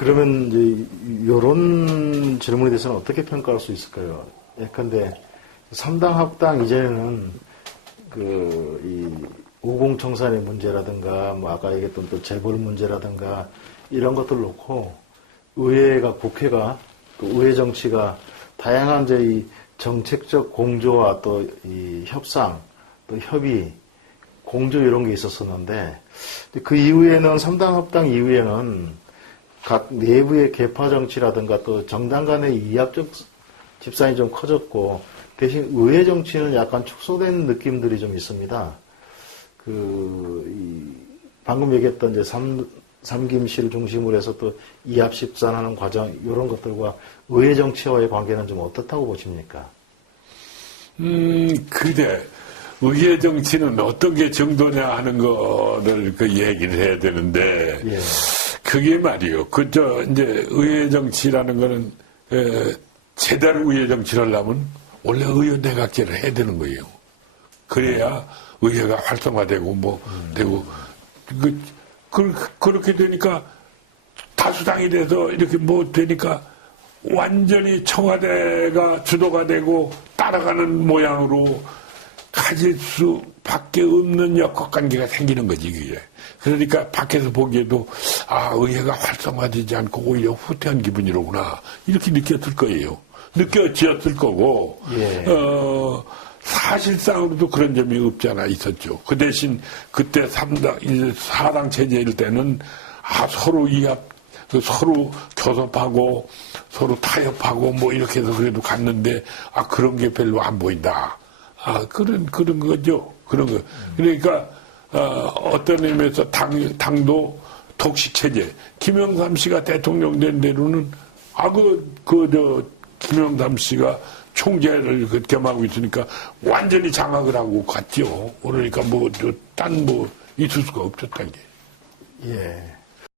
그러면 이제 이런 질문에 대해서는 어떻게 평가할 수 있을까요? 예컨대 삼당 합당 이전에는 그이 우공청산의 문제라든가 뭐 아까 얘기했던 또 재벌 문제라든가 이런 것들을 놓고 의회가 국회가 또 의회 정치가 다양한 이제 이 정책적 공조와 또 이 협상 또 협의 공조 이런 게 있었었는데 그 이후에는 삼당 합당 이후에는 각 내부의 개파 정치라든가 또 정당 간의 이합적 집산이 좀 커졌고 대신 의회 정치는 약간 축소된 느낌들이 좀 있습니다. 그, 이, 방금 얘기했던 이제 삼, 삼김실 중심으로 해서 또 이합 집산하는 과정, 이런 것들과 의회 정치와의 관계는 좀 어떻다고 보십니까? 음, 그래. 의회 정치는 어떤 게 정도냐 하는 거를 그 얘기를 해야 되는데, 예. 그게 말이요. 그, 저, 이제, 의회 정치라는 거는, 에, 제대로 의회 정치를 하려면, 원래 의회 내각제를 해야 되는 거예요. 그래야 의회가 활성화되고, 뭐, 되고, 그, 그, 그렇게 되니까, 다수당이 돼서 이렇게 뭐 되니까, 완전히 청와대가 주도가 되고, 따라가는 모양으로, 가질 수 밖에 없는 역학 관계가 생기는 거지 그게. 그러니까 밖에서 보기에도 아 의회가 활성화되지 않고 오히려 후퇴한 기분이로구나 이렇게 느꼈을 거예요. 느껴졌을 거고 예. 어 사실상으로도 그런 점이 없지 않아 있었죠. 그 대신 그때 삼당 이제 사당 체제일 때는 아 서로 이합 그 서로 교섭하고 서로 타협하고 뭐 이렇게 해서 그래도 갔는데 아 그런 게 별로 안 보인다. 아 그런 그런 거죠. 그런 거. 그러니까 어, 떤 의미에서 당 당도 독식 체제. 김영삼 씨가 대통령 된 대로는 아 그 그 저 김영삼 씨가 총재를 그 겸하고 있으니까 완전히 장악을 하고 갔죠. 그러니까 뭐딴뭐 있을 수가 없었던 게. 예.